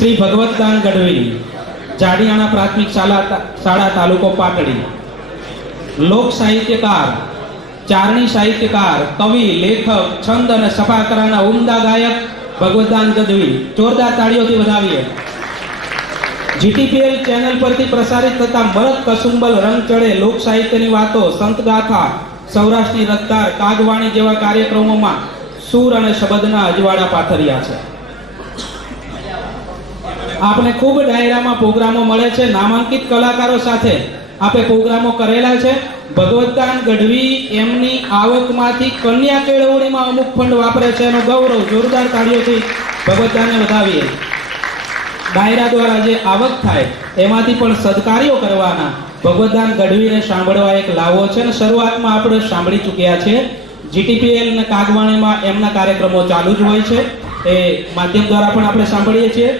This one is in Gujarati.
શ્રી ભગવતદાન ગઢવી, જાડિયાણા પ્રાથમિક શાળા શાળા તાલુકો પાટડી. લોક સાહિત્યકાર, ચારણી સાહિત્યકાર, કવિ, લેખક, છંદ અને સફાકરાના ઉમદા ગાયક ભગવતદાન ગઢવી. જોરદાર તાળીઓથી વધાવીએ. જીટીપીએલ ચેનલ પરથી પ્રસારિત થતા મરદ કસુંબલ રંગ ચડે લોક સાહિત્યની વાતો સંત ગાથા, સૌરાષ્ટ્રની રફતાર, કાગવાણી જેવા કાર્યક્રમોમાં સૂર અને શબ્દના અજવાળા પાથર્યા છે. આપણે ખૂબ ડાયરામાં પ્રોગ્રામો મળે છે. નામાંકિત કલાકારો સાથે આપણે પ્રોગ્રામો કરેલા છે. ભગવતદાન ગઢવી એમની આવકમાંથી કન્યા કેળવણીમાં અમુક ફંડ વાપરે છે. એનો ગૌરવ જોરદાર તાળીઓથી ભગવતદાનને વધાવીએ. ડાયરા દ્વારા જે આવક થાય, એમાંથી પણ સદકાર્યો કરવાના ભગવતદાન ગઢવીને સાંભળવા એક લાવો છે અને શરૂઆતમાં આપણે સાંભળી ચૂક્યા છે જીટીપીએલ ને કાગવાણીમાં એમના કાર્યક્રમો ચાલુ જ હોય છે. એ માધ્યમ દ્વારા પણ આપણે સાંભળીએ છીએ.